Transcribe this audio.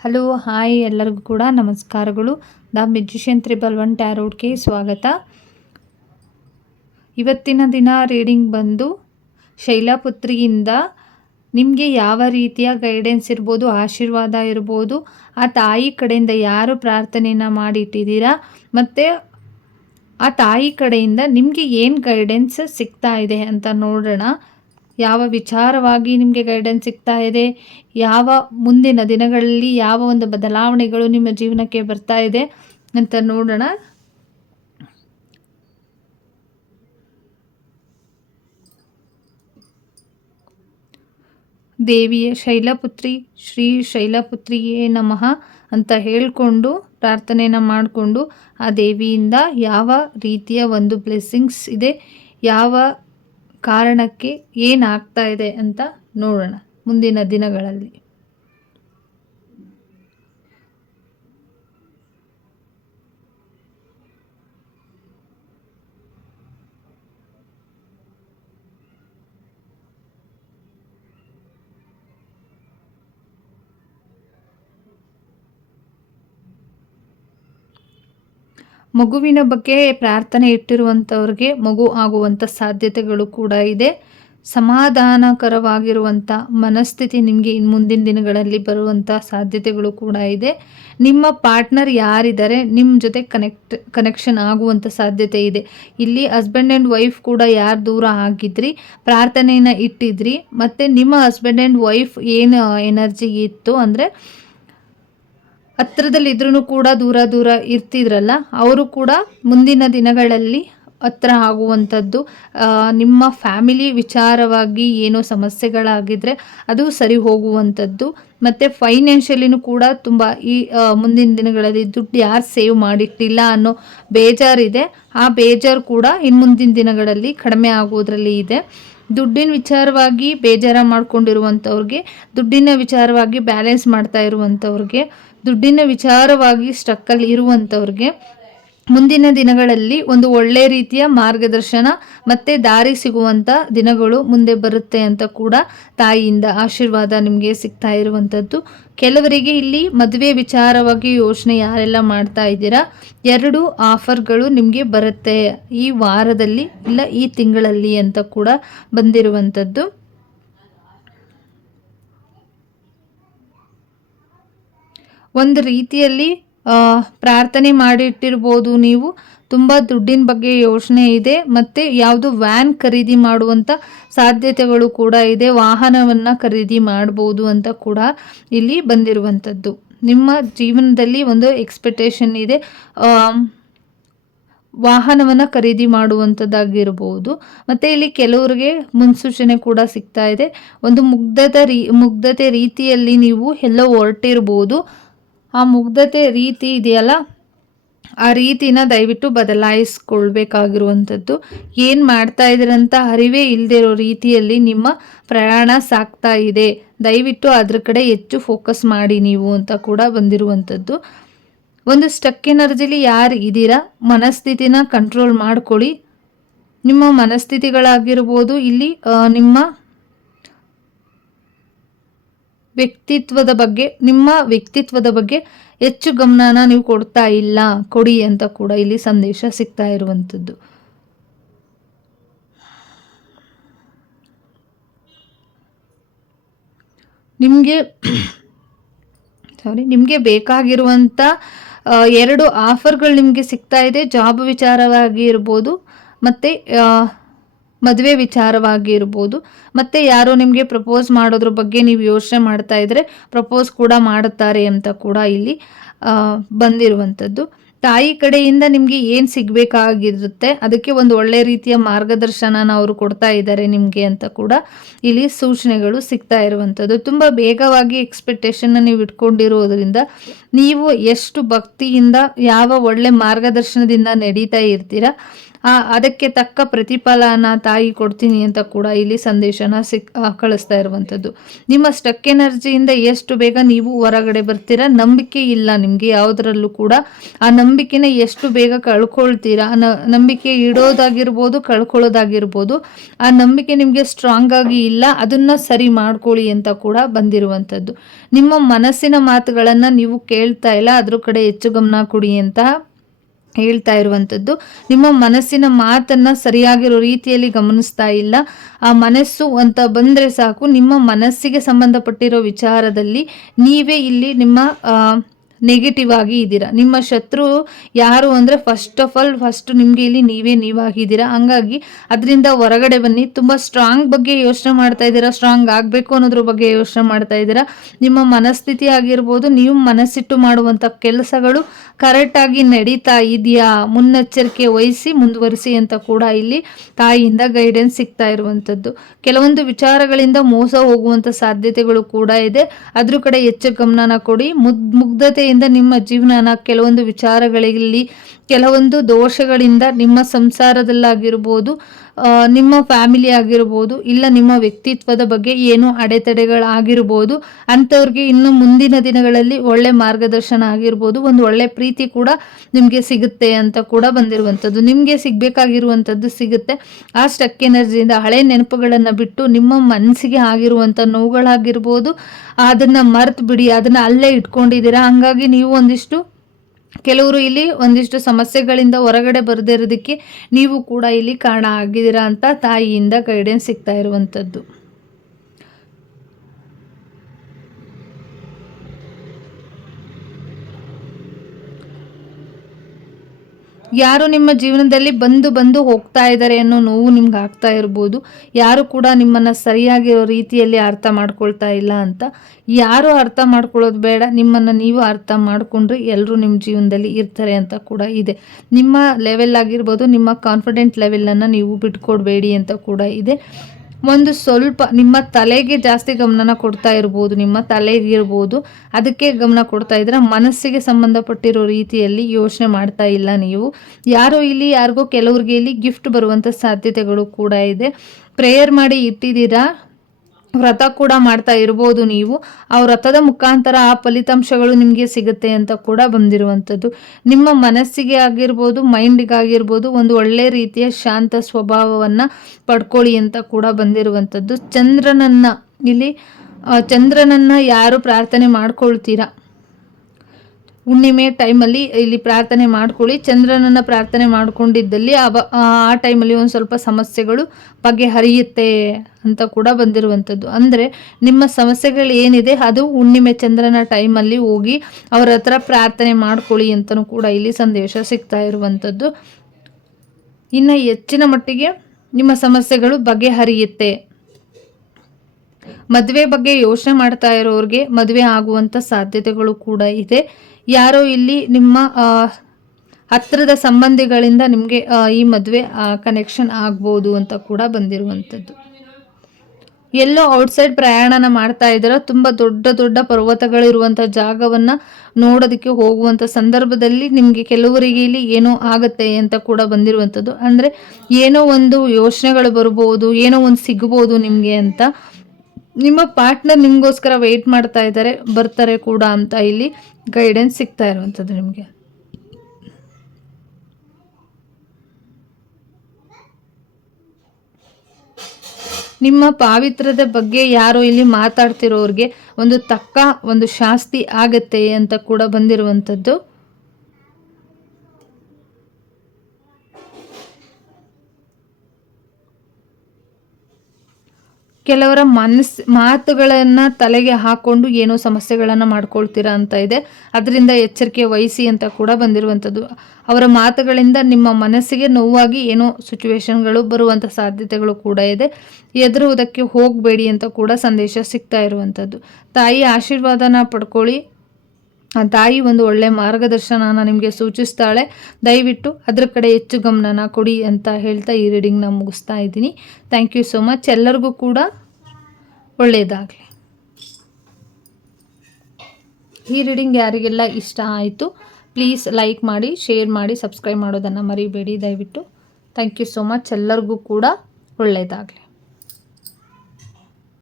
Hello, hi ಎಲ್ಲರಿಗೂ ಕೂಡ ನಮಸ್ಕಾರಗಳು. ದ ಮೆಜಿಷಿಯನ್ ತ್ರಿಬಲ್ ಒನ್ ಟ್ಯಾರೋಡ್ಗೆ ಸ್ವಾಗತ. ಇವತ್ತಿನ ದಿನ ರೀಡಿಂಗ್ ಬಂದು ಶೈಲಾಪುತ್ರಿಯಿಂದ ನಿಮಗೆ ಯಾವ ರೀತಿಯ ಗೈಡೆನ್ಸ್ ಇರ್ಬೋದು, ಆಶೀರ್ವಾದ ಇರ್ಬೋದು, ಆ ತಾಯಿ ಕಡೆಯಿಂದ ಯಾರು ಪ್ರಾರ್ಥನೆಯನ್ನು ಮಾಡಿಟ್ಟಿದ್ದೀರಾ, ಮತ್ತು ಆ ತಾಯಿ ಕಡೆಯಿಂದ ನಿಮಗೆ ಏನು ಗೈಡೆನ್ಸ್ ಸಿಗ್ತಾ ಇದೆ ಅಂತ ನೋಡೋಣ. ಯಾವ ವಿಚಾರವಾಗಿ ನಿಮಗೆ ಗೈಡೆನ್ಸ್ ಸಿಗ್ತಾ ಇದೆ? ಯಾವ ಮುಂದಿನ ದಿನಗಳಲ್ಲಿ ಯಾವ ಒಂದು ಬದಲಾವಣೆಗಳು ನಿಮ್ಮ ಜೀವನಕ್ಕೆ ಬರ್ತಾ ಇದೆ ಅಂತ ನೋಡೋಣ. ದೇವಿಯ ಶೈಲಪುತ್ರಿ, ಶ್ರೀ ಶೈಲಪುತ್ರಿಯೇ ನಮಃ ಅಂತ ಹೇಳಿಕೊಂಡು ಪ್ರಾರ್ಥನೆಯನ್ನು ಮಾಡಿಕೊಂಡು ಆ ದೇವಿಯಿಂದ ಯಾವ ರೀತಿಯ ಒಂದು ಬ್ಲೆಸ್ಸಿಂಗ್ಸ್ ಇದೆ? ಯಾವ ಕಾರಣಕ್ಕೆ ಏನಾಗ್ತಾ ಇದೆ ಅಂತ ನೋಡೋಣ ಮುಂದಿನ ದಿನಗಳಲ್ಲಿ. ಮಗುವಿನ ಬಗ್ಗೆ ಪ್ರಾರ್ಥನೆ ಇಟ್ಟಿರುವಂಥವ್ರಿಗೆ ಮಗು ಆಗುವಂಥ ಸಾಧ್ಯತೆಗಳು ಕೂಡ ಇದೆ. ಸಮಾಧಾನಕರವಾಗಿರುವಂಥ ಮನಸ್ಥಿತಿ ನಿಮಗೆ ಇನ್ನು ಮುಂದಿನ ದಿನಗಳಲ್ಲಿ ಬರುವಂಥ ಸಾಧ್ಯತೆಗಳು ಕೂಡ ಇದೆ. ನಿಮ್ಮ ಪಾರ್ಟ್ನರ್ ಯಾರಿದ್ದಾರೆ ನಿಮ್ಮ ಜೊತೆ ಕನೆಕ್ಟ್, ಕನೆಕ್ಷನ್ ಆಗುವಂಥ ಸಾಧ್ಯತೆ ಇದೆ. ಇಲ್ಲಿ ಹಸ್ಬೆಂಡ್ ಆ್ಯಂಡ್ ವೈಫ್ ಕೂಡ ಯಾರು ದೂರ ಆಗಿದ್ರಿ ಪ್ರಾರ್ಥನೆಯನ್ನು ಇಟ್ಟಿದ್ರಿ, ಮತ್ತು ನಿಮ್ಮ ಹಸ್ಬೆಂಡ್ ಆ್ಯಂಡ್ ವೈಫ್ ಏನು ಎನರ್ಜಿ ಇತ್ತು ಅಂದರೆ ಹತ್ರದಲ್ಲಿದ್ರೂ ಕೂಡ ದೂರ ದೂರ ಇರ್ತಿದ್ರಲ್ಲ, ಅವರು ಕೂಡ ಮುಂದಿನ ದಿನಗಳಲ್ಲಿ ಹತ್ರ ಆಗುವಂಥದ್ದು ನಿಮ್ಮ ಫ್ಯಾಮಿಲಿ ವಿಚಾರವಾಗಿ ಏನೋ ಸಮಸ್ಯೆಗಳಾಗಿದ್ದರೆ ಅದು ಸರಿ ಹೋಗುವಂಥದ್ದು, ಮತ್ತು ಫೈನಾನ್ಷಿಯಲಿನೂ ಕೂಡ ತುಂಬ ಈ ಮುಂದಿನ ದಿನಗಳಲ್ಲಿ ದುಡ್ಡು ಯಾರು ಸೇವ್ ಮಾಡಿಟ್ಟಿಲ್ಲ ಅನ್ನೋ ಬೇಜಾರಿದೆ. ಆ ಬೇಜಾರು ಕೂಡ ಇನ್ನು ಮುಂದಿನ ದಿನಗಳಲ್ಲಿ ಕಡಿಮೆ ಆಗೋದ್ರಲ್ಲಿ ಇದೆ. ದುಡ್ಡಿನ ವಿಚಾರವಾಗಿ ಬೇಜಾರ ಮಾಡ್ಕೊಂಡಿರುವಂಥವ್ರಿಗೆ, ದುಡ್ಡಿನ ವಿಚಾರವಾಗಿ ಬ್ಯಾಲೆನ್ಸ್ ಮಾಡ್ತಾ ಇರುವಂಥವ್ರಿಗೆ ದುಡ್ಡಿನ ವಿಚಾರವಾಗಿ ಸ್ಟಕ್ಕಲ್ಲಿ ಇರುವಂಥವ್ರಿಗೆ ಮುಂದಿನ ದಿನಗಳಲ್ಲಿ ಒಂದು ಒಳ್ಳೆ ರೀತಿಯ ಮಾರ್ಗದರ್ಶನ ಮತ್ತು ದಾರಿ ಸಿಗುವಂಥ ದಿನಗಳು ಮುಂದೆ ಬರುತ್ತೆ ಅಂತ ಕೂಡ ತಾಯಿಯಿಂದ ಆಶೀರ್ವಾದ ನಿಮಗೆ ಸಿಗ್ತಾ ಇರುವಂಥದ್ದು. ಕೆಲವರಿಗೆ ಇಲ್ಲಿ ಮದುವೆ ವಿಚಾರವಾಗಿ ಯೋಚನೆ ಯಾರೆಲ್ಲ ಮಾಡ್ತಾ ಇದ್ದೀರಾ? ಎರಡು ಆಫರ್ಗಳು ನಿಮಗೆ ಬರುತ್ತೆ ಈ ವಾರದಲ್ಲಿ ಇಲ್ಲ ಈ ತಿಂಗಳಲ್ಲಿ ಅಂತ ಕೂಡ ಬಂದಿರುವಂಥದ್ದು. ಒಂದು ರೀತಿಯಲ್ಲಿ ಪ್ರಾರ್ಥನೆ ಮಾಡಿಟ್ಟಿರ್ಬೋದು ನೀವು. ತುಂಬ ದುಡ್ಡಿನ ಬಗ್ಗೆ ಯೋಚನೆ ಇದೆ. ಮತ್ತು ಯಾವುದು ವ್ಯಾನ್ ಖರೀದಿ ಮಾಡುವಂಥ ಸಾಧ್ಯತೆಗಳು ಕೂಡ ಇದೆ. ವಾಹನವನ್ನು ಖರೀದಿ ಮಾಡ್ಬೋದು ಅಂತ ಕೂಡ ಇಲ್ಲಿ ಬಂದಿರುವಂಥದ್ದು. ನಿಮ್ಮ ಜೀವನದಲ್ಲಿ ಒಂದು ಎಕ್ಸ್ಪೆಕ್ಟೇಷನ್ ಇದೆ. ವಾಹನವನ್ನು ಖರೀದಿ ಮಾಡುವಂಥದ್ದಾಗಿರ್ಬೋದು. ಮತ್ತು ಇಲ್ಲಿ ಕೆಲವರಿಗೆ ಮುನ್ಸೂಚನೆ ಕೂಡ ಸಿಗ್ತಾ ಇದೆ. ಒಂದು ಮುಗ್ಧದ ರೀ, ಮುಗ್ಧತೆ ರೀತಿಯಲ್ಲಿ ನೀವು ಎಲ್ಲೋ ಹೊರಟಿರ್ಬೋದು. ಆ ಮುಗ್ಧತೆ ರೀತಿ ಇದೆಯಲ್ಲ? ಆ ರೀತಿನ ದಯವಿಟ್ಟು ಬದಲಾಯಿಸ್ಕೊಳ್ಬೇಕಾಗಿರುವಂಥದ್ದು. ಏನು ಮಾಡ್ತಾ ಇದ್ದೀರಂತ ಅರಿವೇ ಇಲ್ಲದಿರೋ ರೀತಿಯಲ್ಲಿ ನಿಮ್ಮ ಪ್ರಯಾಣ ಸಾಗ್ತಾ ಇದೆ. ದಯವಿಟ್ಟು ಅದ್ರ ಕಡೆ ಹೆಚ್ಚು ಫೋಕಸ್ ಮಾಡಿ ನೀವು ಅಂತ ಕೂಡ ಬಂದಿರುವಂಥದ್ದು. ಒಂದು ಸ್ಟಕ್ ಎನರ್ಜಿಲಿ ಯಾರು ಇದ್ದೀರಾ? ಮನಸ್ಥಿತಿನ ಕಂಟ್ರೋಲ್ ಮಾಡ್ಕೊಳ್ಳಿ. ನಿಮ್ಮ ಮನಸ್ಥಿತಿಗಳಾಗಿರ್ಬೋದು, ಇಲ್ಲಿ ನಿಮ್ಮ ವ್ಯಕ್ತಿತ್ವದ ಬಗ್ಗೆ, ನಿಮ್ಮ ವ್ಯಕ್ತಿತ್ವದ ಬಗ್ಗೆ ಹೆಚ್ಚು ಗಮನನ ನೀವು ಕೊಡ್ತಾ ಇಲ್ಲ. ಕೊಡಿ ಅಂತ ಕೂಡ ಇಲ್ಲಿ ಸಂದೇಶ ಸಿಗ್ತಾ ಇರುವಂಥದ್ದು. ನಿಮಗೆ ಸಾರಿ ನಿಮಗೆ ಬೇಕಾಗಿರುವಂಥ ಎರಡು ಆಫರ್ಗಳು ನಿಮಗೆ ಸಿಗ್ತಾ ಇದೆ. ಜಾಬ್ ವಿಚಾರವಾಗಿ ಇರ್ಬೋದು, ಮತ್ತು ಮದುವೆ ವಿಚಾರವಾಗಿ ಇರ್ಬೋದು. ಮತ್ತು ಯಾರೋ ನಿಮಗೆ ಪ್ರಪೋಸ್ ಮಾಡೋದ್ರ ಬಗ್ಗೆ ನೀವು ಯೋಚನೆ ಮಾಡ್ತಾ ಇದ್ದರೆ ಪ್ರಪೋಸ್ ಕೂಡ ಮಾಡುತ್ತಾರೆ ಅಂತ ಕೂಡ ಇಲ್ಲಿ ಬಂದಿರುವಂಥದ್ದು. ತಾಯಿ ಕಡೆಯಿಂದ ನಿಮಗೆ ಏನು ಸಿಗಬೇಕಾಗಿರುತ್ತೆ? ಅದಕ್ಕೆ ಒಂದು ಒಳ್ಳೆ ರೀತಿಯ ಮಾರ್ಗದರ್ಶನನ ಅವರು ಕೊಡ್ತಾ ಇದ್ದಾರೆ ನಿಮಗೆ ಅಂತ ಕೂಡ ಇಲ್ಲಿ ಸೂಚನೆಗಳು ಸಿಗ್ತಾ ಇರುವಂಥದ್ದು. ತುಂಬ ಬೇಗವಾಗಿ ಎಕ್ಸ್ಪೆಕ್ಟೇಷನ್ನ ನೀವು ಇಟ್ಕೊಂಡಿರೋದ್ರಿಂದ ನೀವು ಎಷ್ಟು ಭಕ್ತಿಯಿಂದ, ಯಾವ ಒಳ್ಳೆ ಮಾರ್ಗದರ್ಶನದಿಂದ ನಡೀತಾ ಇರ್ತೀರ ಅದಕ್ಕೆ ತಕ್ಕ ಪ್ರತಿಫಲನ ತಾಯಿ ಕೊಡ್ತೀನಿ ಅಂತ ಕೂಡ ಇಲ್ಲಿ ಸಂದೇಶನ ಸಿಕ್ ಕಳಿಸ್ತಾ ಇರುವಂಥದ್ದು. ನಿಮ್ಮ ಸ್ಟಕ್ ಎನರ್ಜಿಯಿಂದ ಎಷ್ಟು ಬೇಗ ನೀವು ಹೊರಗಡೆ ಬರ್ತೀರಾ? ನಂಬಿಕೆ ಇಲ್ಲ ನಿಮಗೆ, ಯಾವುದರಲ್ಲೂ ಕೂಡ. ಆ ನಂಬಿಕೆನ ಎಷ್ಟು ಬೇಗ ಕಳ್ಕೊಳ್ತೀರಾ? ನಂಬಿಕೆ ಇಡೋದಾಗಿರ್ಬೋದು, ಕಳ್ಕೊಳ್ಳೋದಾಗಿರ್ಬೋದು. ಆ ನಂಬಿಕೆ ನಿಮಗೆ ಸ್ಟ್ರಾಂಗ್ ಆಗಿ ಇಲ್ಲ, ಅದನ್ನ ಸರಿ ಮಾಡ್ಕೊಳ್ಳಿ ಅಂತ ಕೂಡ ಬಂದಿರುವಂಥದ್ದು. ನಿಮ್ಮ ಮನಸ್ಸಿನ ಮಾತುಗಳನ್ನು ನೀವು ಕೇಳ್ತಾ ಇಲ್ಲ, ಅದ್ರ ಕಡೆ ಹೆಚ್ಚು ಗಮನ ಕೊಡಿ ಅಂತ ಹೇಳ್ತಾ ಇರುವಂಥದ್ದು, ನಿಮ್ಮ ಮನಸ್ಸಿನ ಮಾತನ್ನ ಸರಿಯಾಗಿರೋ ರೀತಿಯಲ್ಲಿ ಗಮನಿಸ್ತಾ ಇಲ್ಲ. ಆ ಮನಸ್ಸು ಅಂತ ಬಂದರೆ ಸಾಕು, ನಿಮ್ಮ ಮನಸ್ಸಿಗೆ ಸಂಬಂಧಪಟ್ಟಿರೋ ವಿಚಾರದಲ್ಲಿ ನೀವೇ ಇಲ್ಲಿ ನಿಮ್ಮ ನೆಗೆಟಿವ್ ಆಗಿ ಇದ್ದೀರಾ? ನಿಮ್ಮ ಶತ್ರು ಯಾರು ಅಂದರೆ ಫಸ್ಟ್ ಆಫ್ ಆಲ್ ಫಸ್ಟ್ ನಿಮಗೆ ಇಲ್ಲಿ ನೀವೇ ನೀವಾಗಿದ್ದೀರಾ? ಹಂಗಾಗಿ ಅದರಿಂದ ಹೊರಗಡೆ ಬನ್ನಿ. ತುಂಬ ಸ್ಟ್ರಾಂಗ್ ಬಗ್ಗೆ ಯೋಚನೆ ಮಾಡ್ತಾ ಇದ್ದೀರಾ? ಸ್ಟ್ರಾಂಗ್ ಆಗಬೇಕು ಅನ್ನೋದ್ರ ಬಗ್ಗೆ ಯೋಚನೆ ಮಾಡ್ತಾ ಇದ್ದೀರಾ? ನಿಮ್ಮ ಮನಸ್ಥಿತಿ ಆಗಿರ್ಬೋದು, ನೀವು ಮನಸ್ಸಿಟ್ಟು ಮಾಡುವಂಥ ಕೆಲಸಗಳು ಕರೆಕ್ಟಾಗಿ ನಡೀತಾ ಇದೆಯಾ? ಮುನ್ನೆಚ್ಚರಿಕೆ ವಹಿಸಿ, ಮುಂದುವರಿಸಿ ಅಂತ ಕೂಡ ಇಲ್ಲಿ ತಾಯಿಯಿಂದ ಗೈಡೆನ್ಸ್ ಸಿಗ್ತಾ ಇರುವಂಥದ್ದು ಕೆಲವೊಂದು ವಿಚಾರಗಳಿಂದ ಮೋಸ ಹೋಗುವಂಥ ಸಾಧ್ಯತೆಗಳು ಕೂಡ ಇದೆ. ಅದ್ರ ಕಡೆ ಹೆಚ್ಚು ಗಮನನ ಕೊಡಿ. ಮುದ್, ಮುಗ್ಧತೆಯಿಂದ ನಿಮ್ಮ ಜೀವನನ ಕೆಲವೊಂದು ವಿಚಾರಗಳಲ್ಲಿ ಕೆಲವೊಂದು ದೋಷಗಳಿಂದ ನಿಮ್ಮ ಸಂಸಾರದಲ್ಲಾಗಿರ್ಬೋದು ನಿಮ್ಮ ಫ್ಯಾಮಿಲಿ ಆಗಿರ್ಬೋದು ಇಲ್ಲ ನಿಮ್ಮ ವ್ಯಕ್ತಿತ್ವದ ಬಗ್ಗೆ ಏನು ಅಡೆತಡೆಗಳಾಗಿರ್ಬೋದು, ಅಂಥವ್ರಿಗೆ ಇನ್ನು ಮುಂದಿನ ದಿನಗಳಲ್ಲಿ ಒಳ್ಳೆ ಮಾರ್ಗದರ್ಶನ ಆಗಿರ್ಬೋದು, ಒಂದು ಒಳ್ಳೆ ಪ್ರೀತಿ ಕೂಡ ನಿಮಗೆ ಸಿಗುತ್ತೆ ಅಂತ ಕೂಡ ಬಂದಿರುವಂಥದ್ದು. ನಿಮಗೆ ಸಿಗಬೇಕಾಗಿರುವಂಥದ್ದು ಸಿಗುತ್ತೆ. ಆ ಸ್ಟಕ್ ಎನರ್ಜಿಯಿಂದ ಹಳೆ ನೆನಪುಗಳನ್ನು ಬಿಟ್ಟು ನಿಮ್ಮ ಮನಸ್ಸಿಗೆ ಆಗಿರುವಂಥ ನೋವುಗಳಾಗಿರ್ಬೋದು, ಅದನ್ನು ಮರೆತು ಬಿಡಿ ಅದನ್ನು ಅಲ್ಲೇ ಇಟ್ಕೊಂಡಿದ್ದೀರಾ? ಹಂಗಾಗಿ ನೀವು ಒಂದಿಷ್ಟು ಕೆಲವರು ಇಲ್ಲಿ ಒಂದಿಷ್ಟು ಸಮಸ್ಯೆಗಳಿಂದ ಹೊರಗಡೆ ಬರದೇ ನೀವು ಕೂಡ ಇಲ್ಲಿ ಕಾರಣ ಆಗಿದ್ದೀರಾ ಅಂತ ತಾಯಿಯಿಂದ ಗೈಡೆನ್ಸ್ ಸಿಗ್ತಾ ಇರುವಂಥದ್ದು. ಯಾರು ನಿಮ್ಮ ಜೀವನದಲ್ಲಿ ಬಂದು ಬಂದು ಹೋಗ್ತಾ ಇದ್ದಾರೆ ಅನ್ನೋ ನೋವು ನಿಮ್ಗೆ ಆಗ್ತಾ ಇರ್ಬೋದು. ಯಾರು ಕೂಡ ನಿಮ್ಮನ್ನು ಸರಿಯಾಗಿರೋ ರೀತಿಯಲ್ಲಿ ಅರ್ಥ ಮಾಡ್ಕೊಳ್ತಾ ಇಲ್ಲ ಅಂತ. ಯಾರು ಅರ್ಥ ಮಾಡ್ಕೊಳ್ಳೋದು ಬೇಡ, ನಿಮ್ಮನ್ನು ನೀವು ಅರ್ಥ ಮಾಡಿಕೊಂಡ್ರೆ ಎಲ್ಲರೂ ನಿಮ್ಮ ಜೀವನದಲ್ಲಿ ಇರ್ತಾರೆ ಅಂತ ಕೂಡ ಇದೆ. ನಿಮ್ಮ ಲೆವೆಲ್ ಆಗಿರ್ಬೋದು, ನಿಮ್ಮ ಕಾನ್ಫಿಡೆಂಟ್ ಲೆವೆಲನ್ನು ನೀವು ಬಿಟ್ಕೊಡ್ಬೇಡಿ ಅಂತ ಕೂಡ ಇದೆ. ಒಂದು ಸ್ವಲ್ಪ ನಿಮ್ಮ ತಲೆಗೆ ಜಾಸ್ತಿ ಗಮನನ ಕೊಡ್ತಾ ಇರ್ಬೋದು, ನಿಮ್ಮ ತಲೆಗೆ ಇರ್ಬೋದು, ಅದಕ್ಕೆ ಗಮನ ಕೊಡ್ತಾ ಇದ್ರೆ ಮನಸ್ಸಿಗೆ ಸಂಬಂಧಪಟ್ಟಿರೋ ರೀತಿಯಲ್ಲಿ ಯೋಚನೆ ಮಾಡ್ತಾ ಇಲ್ಲ ನೀವು. ಯಾರೋ ಇಲ್ಲಿ, ಯಾರಿಗೋ ಕೆಲವ್ರಿಗೆ ಇಲ್ಲಿ ಗಿಫ್ಟ್ ಬರುವಂಥ ಸಾಧ್ಯತೆಗಳು ಕೂಡ ಇದೆ. ಪ್ರೇಯರ್ ಮಾಡಿ ಇಟ್ಟಿದ್ದೀರಾ? ವ್ರತ ಕೂಡ ಮಾಡ್ತಾ ಇರ್ಬೋದು ನೀವು. ಆ ವ್ರತದ ಮುಖಾಂತರ ಆ ಫಲಿತಾಂಶಗಳು ನಿಮಗೆ ಸಿಗುತ್ತೆ ಅಂತ ಕೂಡ ಬಂದಿರುವಂಥದ್ದು. ನಿಮ್ಮ ಮನಸ್ಸಿಗೆ ಆಗಿರ್ಬೋದು ಮೈಂಡಿಗಾಗಿರ್ಬೋದು ಒಂದು ಒಳ್ಳೆ ರೀತಿಯ ಶಾಂತ ಸ್ವಭಾವವನ್ನು ಪಡ್ಕೊಳ್ಳಿ ಅಂತ ಕೂಡ ಬಂದಿರುವಂಥದ್ದು. ಚಂದ್ರನನ್ನು, ಇಲ್ಲಿ ಚಂದ್ರನನ್ನು ಯಾರು ಪ್ರಾರ್ಥನೆ ಮಾಡ್ಕೊಳ್ತೀರಾ? ಹುಣ್ಣಿಮೆ ಟೈಮಲ್ಲಿ ಇಲ್ಲಿ ಪ್ರಾರ್ಥನೆ ಮಾಡ್ಕೊಳ್ಳಿ. ಚಂದ್ರನನ್ನು ಪ್ರಾರ್ಥನೆ ಮಾಡಿಕೊಂಡಿದ್ದಲ್ಲಿ ಆ ಟೈಮಲ್ಲಿ ಒಂದು ಸ್ವಲ್ಪ ಸಮಸ್ಯೆಗಳು ಬಗೆಹರಿಯುತ್ತೆ ಅಂತ ಕೂಡ ಬಂದಿರುವಂಥದ್ದು. ಅಂದರೆ ನಿಮ್ಮ ಸಮಸ್ಯೆಗಳು ಏನಿದೆ ಅದು ಹುಣ್ಣಿಮೆ ಚಂದ್ರನ ಟೈಮಲ್ಲಿ ಹೋಗಿ ಅವರ ಹತ್ರ ಪ್ರಾರ್ಥನೆ ಮಾಡ್ಕೊಳ್ಳಿ ಅಂತಲೂ ಕೂಡ ಇಲ್ಲಿ ಸಂದೇಶ ಸಿಗ್ತಾ ಇರುವಂಥದ್ದು. ಇನ್ನು ಹೆಚ್ಚಿನ ಮಟ್ಟಿಗೆ ನಿಮ್ಮ ಸಮಸ್ಯೆಗಳು ಬಗೆಹರಿಯುತ್ತೆ. ಮದುವೆ ಬಗ್ಗೆ ಯೋಚನೆ ಮಾಡ್ತಾ ಇರೋರಿಗೆ ಮದುವೆ ಆಗುವಂಥ ಸಾಧ್ಯತೆಗಳು ಕೂಡ ಇದೆ. ಯಾರೋ ಇಲ್ಲಿ ನಿಮ್ಮ ಹತ್ತಿರದ ಸಂಬಂಧಿಗಳಿಂದ ನಿಮಗೆ ಈ ಮದುವೆ ಕನೆಕ್ಷನ್ ಆಗ್ಬೋದು ಅಂತ ಕೂಡ ಬಂದಿರುವಂಥದ್ದು. ಎಲ್ಲೋ ಔಟ್ಸೈಡ್ ಪ್ರಯಾಣನ ಮಾಡ್ತಾ ಇದ್ದೀರೋ, ತುಂಬ ದೊಡ್ಡ ದೊಡ್ಡ ಪರ್ವತಗಳಿರುವಂಥ ಜಾಗವನ್ನು ನೋಡೋದಕ್ಕೆ ಹೋಗುವಂಥ ಸಂದರ್ಭದಲ್ಲಿ ನಿಮಗೆ ಕೆಲವರಿಗೆ ಇಲ್ಲಿ ಏನೋ ಆಗುತ್ತೆ ಅಂತ ಕೂಡ ಬಂದಿರುವಂಥದ್ದು. ಅಂದರೆ ಏನೋ ಒಂದು ಯೋಚನೆಗಳು ಬರ್ಬೋದು, ಏನೋ ಒಂದು ಸಿಗ್ಬೋದು ನಿಮಗೆ ಅಂತ ನಿಮ್ಮ ಪಾರ್ಟ್ನರ್ ನಿಮಗೋಸ್ಕರ ವೆಯ್ಟ್ ಮಾಡ್ತಾ ಇದ್ದಾರೆ, ಬರ್ತಾರೆ ಕೂಡ ಅಂತ ಇಲ್ಲಿ ಗೈಡೆನ್ಸ್ ಸಿಗ್ತಾ ಇರುವಂಥದ್ದು ನಿಮಗೆ. ನಿಮ್ಮ ಪಾವಿತ್ರದ ಬಗ್ಗೆ ಯಾರು ಇಲ್ಲಿ ಮಾತಾಡ್ತಿರೋರಿಗೆ ಒಂದು ತಕ್ಕ ಒಂದು ಶಾಸ್ತಿ ಆಗತ್ತೆ ಅಂತ ಕೂಡ ಬಂದಿರುವಂಥದ್ದು. ಕೆಲವರ ಮನಸ್, ಮಾತುಗಳನ್ನು ತಲೆಗೆ ಹಾಕೊಂಡು ಏನೋ ಸಮಸ್ಯೆಗಳನ್ನು ಮಾಡ್ಕೊಳ್ತೀರಾ ಅಂತ ಇದೆ. ಅದರಿಂದ ಎಚ್ಚರಿಕೆ ವಹಿಸಿ ಅಂತ ಕೂಡ ಬಂದಿರುವಂಥದ್ದು. ಅವರ ಮಾತುಗಳಿಂದ ನಿಮ್ಮ ಮನಸ್ಸಿಗೆ ನೋವಾಗಿ ಏನೋ ಸಿಚುವೇಶನ್ಗಳು ಬರುವಂಥ ಸಾಧ್ಯತೆಗಳು ಕೂಡ ಇದೆ. ಎದುರುವುದಕ್ಕೆ ಹೋಗಬೇಡಿ ಅಂತ ಕೂಡ ಸಂದೇಶ ಸಿಗ್ತಾ ಇರುವಂಥದ್ದು. ತಾಯಿ ಆಶೀರ್ವಾದನ ಪಡ್ಕೊಳ್ಳಿ. ಆ ತಾಯಿ ಒಂದು ಒಳ್ಳೆ ಮಾರ್ಗದರ್ಶನನ ನಿಮಗೆ ಸೂಚಿಸ್ತಾಳೆ. ದಯವಿಟ್ಟು ಅದರ ಕಡೆ ಹೆಚ್ಚು ಗಮನನ ಕೊಡಿ ಅಂತ ಹೇಳ್ತಾ ಈ ರೀಡಿಂಗ್ನ ಮುಗಿಸ್ತಾ ಇದ್ದೀನಿ. ಥ್ಯಾಂಕ್ ಯು ಸೋ ಮಚ್ ಎಲ್ಲರಿಗೂ ಕೂಡ ಒಳ್ಳೆಯದಾಗಲಿ. ಈ ರೀಡಿಂಗ್ ಯಾರಿಗೆಲ್ಲ ಇಷ್ಟ ಆಯಿತು ಪ್ಲೀಸ್ ಲೈಕ್ ಮಾಡಿ ಶೇರ್ ಮಾಡಿ ಸಬ್ಸ್ಕ್ರೈಬ್ ಮಾಡೋದನ್ನು ಮರಿಬೇಡಿ. ದಯವಿಟ್ಟು. ಥ್ಯಾಂಕ್ ಯು ಸೋ ಮಚ್ ಎಲ್ಲರಿಗೂ ಕೂಡ ಒಳ್ಳೆಯದಾಗಲಿ.